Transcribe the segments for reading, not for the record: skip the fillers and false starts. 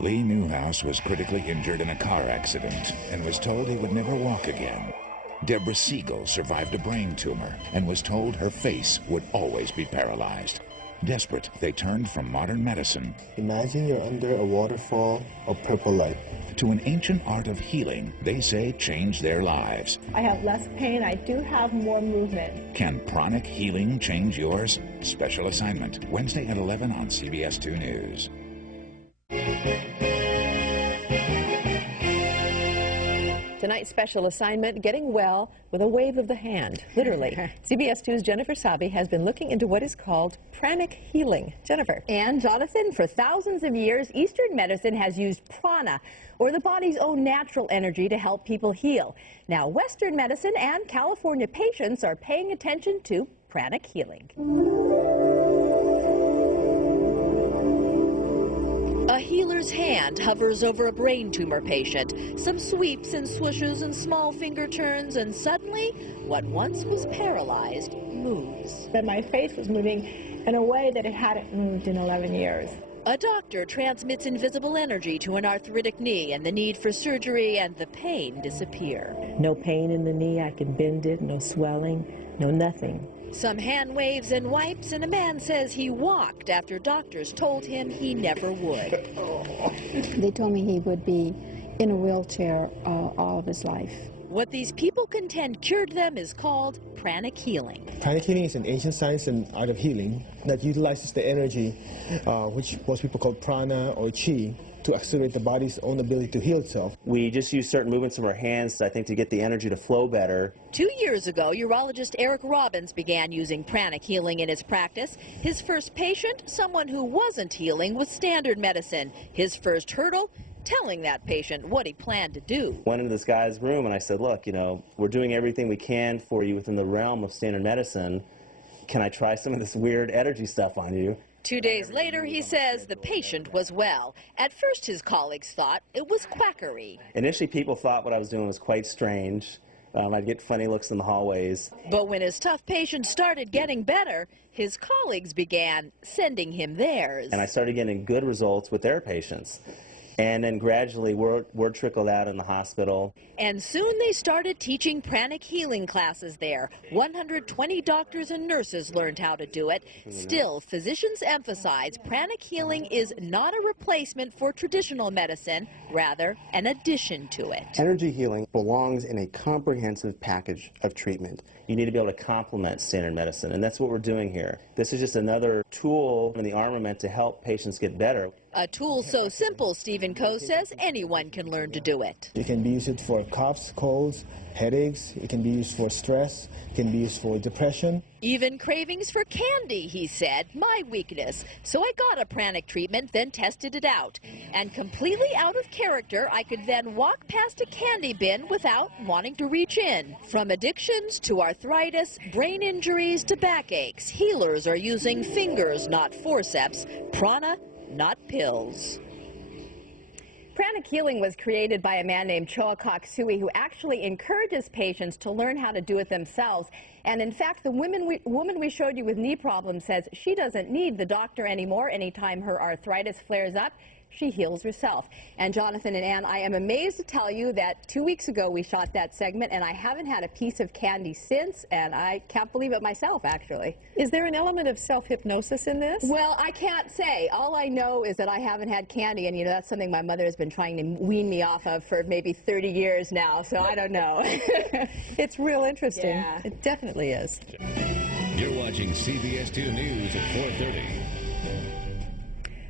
Lee Newhouse was critically injured in a car accident and was told he would never walk again. Deborah Siegel survived a brain tumor and was told her face would always be paralyzed. Desperate, they turned from modern medicine. Imagine you're under a waterfall of purple light. To an ancient art of healing they say changed their lives. I have less pain. I do have more movement. Can Pranic Healing change yours? Special assignment, Wednesday at 11 on CBS 2 News. Tonight's special assignment, getting well with a wave of the hand, literally. CBS 2's Jennifer Sabi has been looking into what is called Pranic Healing. Jennifer. And Jonathan, for thousands of years, Eastern medicine has used prana, or the body's own natural energy, to help people heal. Now, Western medicine and California patients are paying attention to Pranic Healing. A healer's hand hovers over a brain tumor patient. Some sweeps and swooshes and small finger turns, and suddenly, what once was paralyzed moves. But my face was moving in a way that it hadn't moved in 11 years. A doctor transmits invisible energy to an arthritic knee, and the need for surgery and the pain disappear. No pain in the knee, I can bend it, no swelling, no nothing. Some hand waves and wipes, and a man says he walked after doctors told him he never would. They told me he would be in a wheelchair all of his life. What these people contend cured them is called Pranic Healing. Pranic healing is an ancient science and art of healing that utilizes the energy, which most people call prana or chi, to accelerate the body's own ability to heal itself. We just use certain movements of our hands, I think, to get the energy to flow better. 2 years ago, urologist Eric Robbins began using Pranic Healing in his practice. His first patient, someone who wasn't healing with standard medicine. His first hurdle, telling that patient what he planned to do. Went into this guy's room and I said, look, we're doing everything we can for you within the realm of standard medicine. Can I try some of this weird energy stuff on you? 2 days later, he says the patient was well. At first, his colleagues thought it was quackery. Initially, people thought what I was doing was quite strange. I'd get funny looks in the hallways. But when his tough patient started getting better, his colleagues began sending him theirs. And I started getting good results with their patients. And then gradually, word trickled out in the hospital. And soon they started teaching Pranic Healing classes there. 120 doctors and nurses learned how to do it. Still, physicians emphasize Pranic Healing is not a replacement for traditional medicine, rather an addition to it. Energy healing belongs in a comprehensive package of treatment. You need to be able to complement standard medicine, and that's what we're doing here. This is just another tool in the armament to help patients get better. A tool so simple, Stephen Coe says, anyone can learn to do it. You can be used for coughs, colds, headaches. It can be used for stress. It can be used for depression. Even cravings for candy, he said, my weakness. So I got a Pranic treatment, then tested it out. And completely out of character, I could then walk past a candy bin without wanting to reach in. From addictions to arthritis, brain injuries to backaches, healers are using fingers, not forceps, prana, not pills. Pranic Healing was created by a man named Choa, who actually encourages patients to learn how to do it themselves. And in fact, the woman we showed you with knee problems says she doesn't need the doctor anymore. Anytime her arthritis flares up, she heals herself. And Jonathan and Ann, I am amazed to tell you that 2 weeks ago we shot that segment, and I haven't had a piece of candy since, and I can't believe it myself, actually. Is there an element of self-hypnosis in this? Well, I can't say. All I know is that I haven't had candy, and that's something my mother has been trying to wean me off of for maybe 30 years now, so I don't know. It's real interesting. Yeah. It definitely is. You're watching CBS 2 News at 4:30.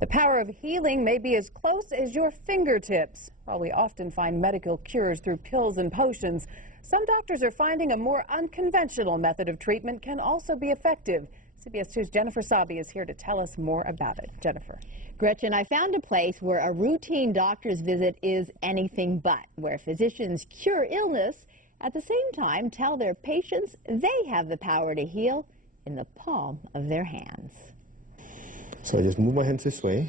The power of healing may be as close as your fingertips. While we often find medical cures through pills and potions, some doctors are finding a more unconventional method of treatment can also be effective. CBS 2's Jennifer Sabi is here to tell us more about it. Jennifer. Gretchen, I found a place where a routine doctor's visit is anything but, where physicians cure illness, at the same time tell their patients they have the power to heal in the palm of their hands. So I just move my hands this way.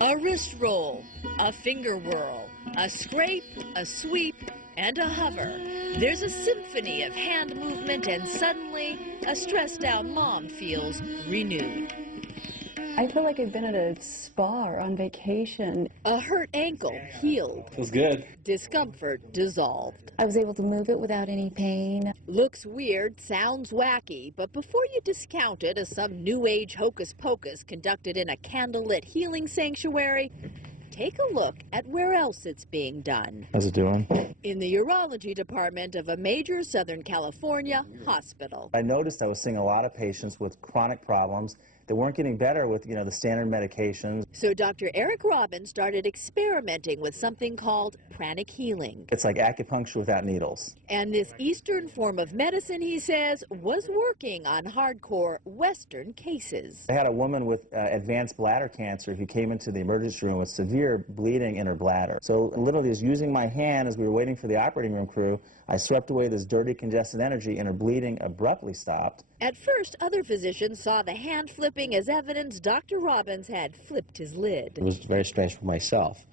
A wrist roll, a finger whirl, a scrape, a sweep, and a hover. There's a symphony of hand movement, and suddenly a stressed out mom feels renewed. I feel like I've been at a spa or on vacation. A hurt ankle healed. Feels good. Discomfort dissolved. I was able to move it without any pain. Looks weird, sounds wacky, but before you discount it as some new age hocus pocus conducted in a candlelit healing sanctuary, take a look at where else it's being done. How's it doing? In the urology department of a major Southern California hospital. I noticed I was seeing a lot of patients with chronic problems that weren't getting better with, the standard medications. So Dr. Eric Robbins started experimenting with something called Pranic Healing. It's like acupuncture without needles. And this Eastern form of medicine, he says, was working on hardcore Western cases. I had a woman with advanced bladder cancer who came into the emergency room with severe bleeding in her bladder. So literally just using my hand as we were waiting for the operating room crew, I swept away this dirty, congested energy and her bleeding abruptly stopped. At first, other physicians saw the hand flipping as evidence Dr. Robbins had flipped his lid. It was very strange for myself.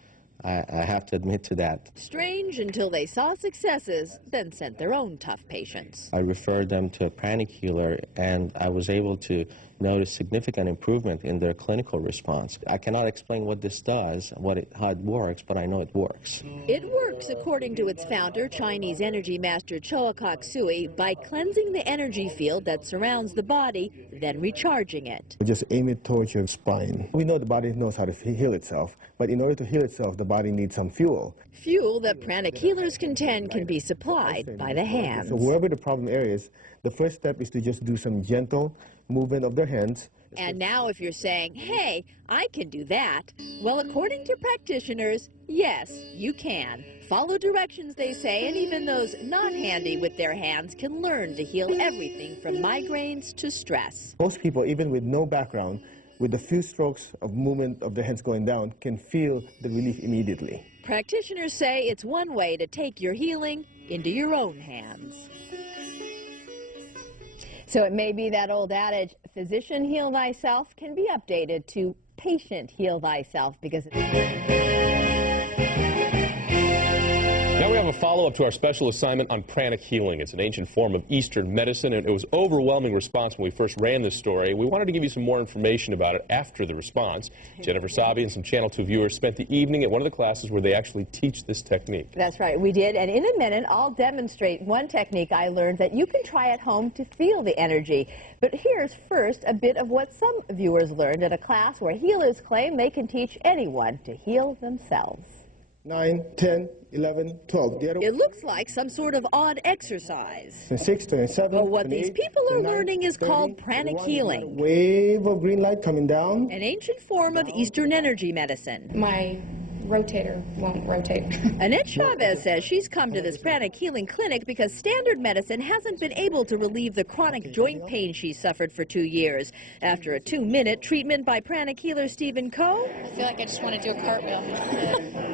I have to admit to that. Strange until they saw successes, then sent their own tough patients. I referred them to a Pranic healer, and I was able to notice significant improvement in their clinical response. I cannot explain what this does, how it works, but I know it works. It works, according to its founder, Chinese energy master Choa by cleansing the energy field that surrounds the body, then recharging it. We just aim it towards your spine. We know the body knows how to heal itself, but in order to heal itself, the body needs some fuel. Fuel that Pranic healers contend can be supplied by the hands. So wherever the problem area is, the first step is to just do some gentle movement of their hands. And now if you're saying, hey, I can do that, well, according to practitioners, yes, you can. Follow directions, they say, and even those not handy with their hands can learn to heal everything from migraines to stress. Most people, even with no background, with a few strokes of movement of their hands going down, can feel the relief immediately. Practitioners say it's one way to take your healing into your own hands. So it may be that old adage, physician heal thyself, can be updated to patient heal thyself, because now we have a follow-up to our special assignment on Pranic Healing. It's an ancient form of Eastern medicine, and it was overwhelming response when we first ran this story. We wanted to give you some more information about it after the response. Jennifer Sabi and some Channel 2 viewers spent the evening at one of the classes where they actually teach this technique. That's right, we did, and in a minute I'll demonstrate one technique I learned that you can try at home to feel the energy. But here's first a bit of what some viewers learned at a class where healers claim they can teach anyone to heal themselves. 9, 10, 11, 12. It looks like some sort of odd exercise. 6, 27, but what these people are learning is called Pranic Healing. Wave of green light coming down. An ancient form of Eastern energy medicine. My rotator won't rotate. Annette Chavez says she's come to this Pranic Healing clinic because standard medicine hasn't been able to relieve the chronic joint pain she suffered for 2 years. After a 2-minute treatment by Pranic healer Stephen Choa, I feel like I just want to do a cartwheel.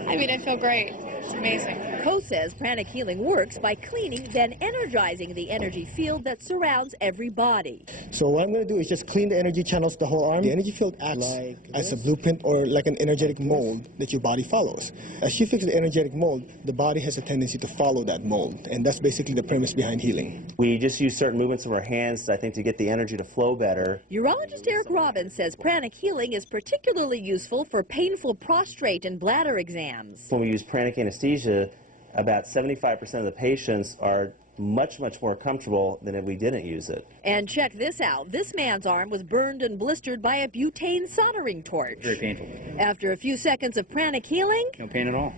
I mean, I feel great. It's amazing. Choa says Pranic Healing works by cleaning, then energizing the energy field that surrounds every body. So what I'm going to do is just clean the energy channels the whole arm. The energy field acts as a blueprint or like an energetic mold that your body follows. As you fix the energetic mold, the body has a tendency to follow that mold, and that's basically the premise behind healing. We just use certain movements of our hands, I think, to get the energy to flow better. Urologist Eric Robbins says Pranic Healing is particularly useful for painful prostate and bladder exams. When we use pranic anesthesia, about 75% of the patients are much more comfortable than if we didn't use it. And check this out. This man's arm was burned and blistered by a butane soldering torch. Very painful. After a few seconds of Pranic Healing, no pain at all.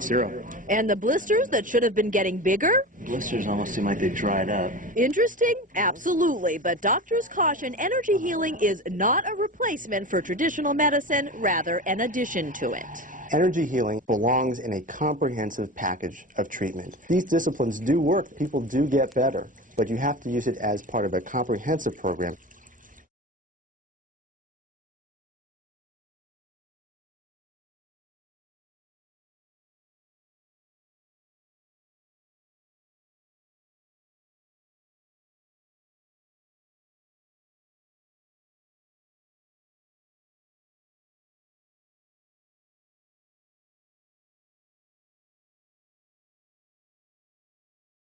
Zero. And the blisters that should have been getting bigger? Blisters almost seem like they dried up. Interesting? Absolutely. But doctors caution energy healing is not a replacement for traditional medicine, rather an addition to it. Energy healing belongs in a comprehensive package of treatment. These disciplines do work. People do get better, but you have to use it as part of a comprehensive program.